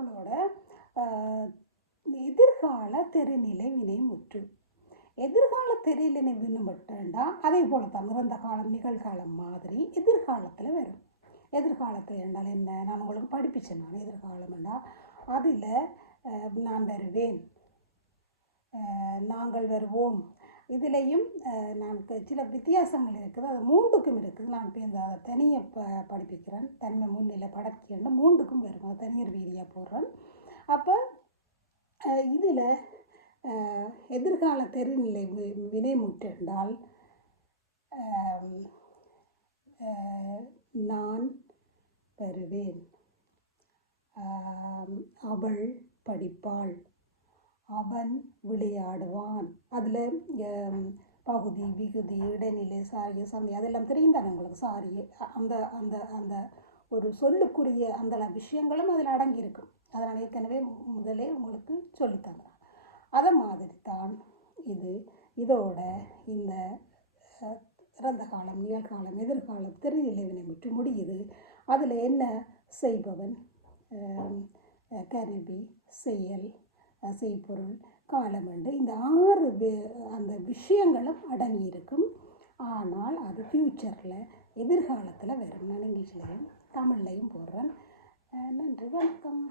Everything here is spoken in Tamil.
தமிழோட எதிர்கால தெரிநிலை வினைமுற்று. எதிர்கால தெரிநிலை வினைமுற்றுண்டா அதே போல தான் இறந்த காலம் நிகழ்காலம் மாதிரி எதிர்காலத்தில் வரும். எதிர்காலத்தில் என்றால் என்ன, நான் உங்களுக்கு படிப்பிச்சேன். நான் எதிர்காலம் என்றால் அதில் நான் வருவேன், நாங்கள் வருவோம். இதிலையும் நமக்கு சில வித்தியாசங்கள் இருக்குது. அது மூன்றுக்கும் இருக்குது. நான் இப்போ இந்த தனியை படிப்பிக்கிறேன். தன்மை முன்னிலை படக்கின்னு மூன்றுக்கும் வரும். அது தனியர் வீதியாக போடுறேன். அப்போ இதில் எதிர்கால தெரிநிலை வினைமுற்று என்றால் நான் வருவேன், அவள் படிப்பாள், அவன் விளையாடுவான். அதில் பகுதி விகுதி இடைநிலை சாரிய சந்தை அதெல்லாம் தெரியும் தானே உங்களுக்கு. சாரி அந்த அந்த அந்த ஒரு சொல்லுக்குரிய அந்த விஷயங்களும் அதில் அடங்கியிருக்கும். அதை நான் ஏற்கனவே முதலே உங்களுக்கு சொல்லித்தரேன். அதை மாதிரி தான் இதோட இந்த இறந்த காலம் நிகழ்காலம் எதிர்காலம் தெரிநிலை வினைமுற்று முடியுது. அதில் என்ன செய்பவன், கருவி, செயல், செய்பொருள், காலமண்டு இந்த 6 அந்த விஷயங்களும் அடங்கியிருக்கும். ஆனால் அது ஃப்யூச்சரில் எதிர்காலத்தில் வரும். நான் இங்கிலீஷ்லையும் தமிழ்லையும் போடுறேன். நன்றி, வணக்கம்.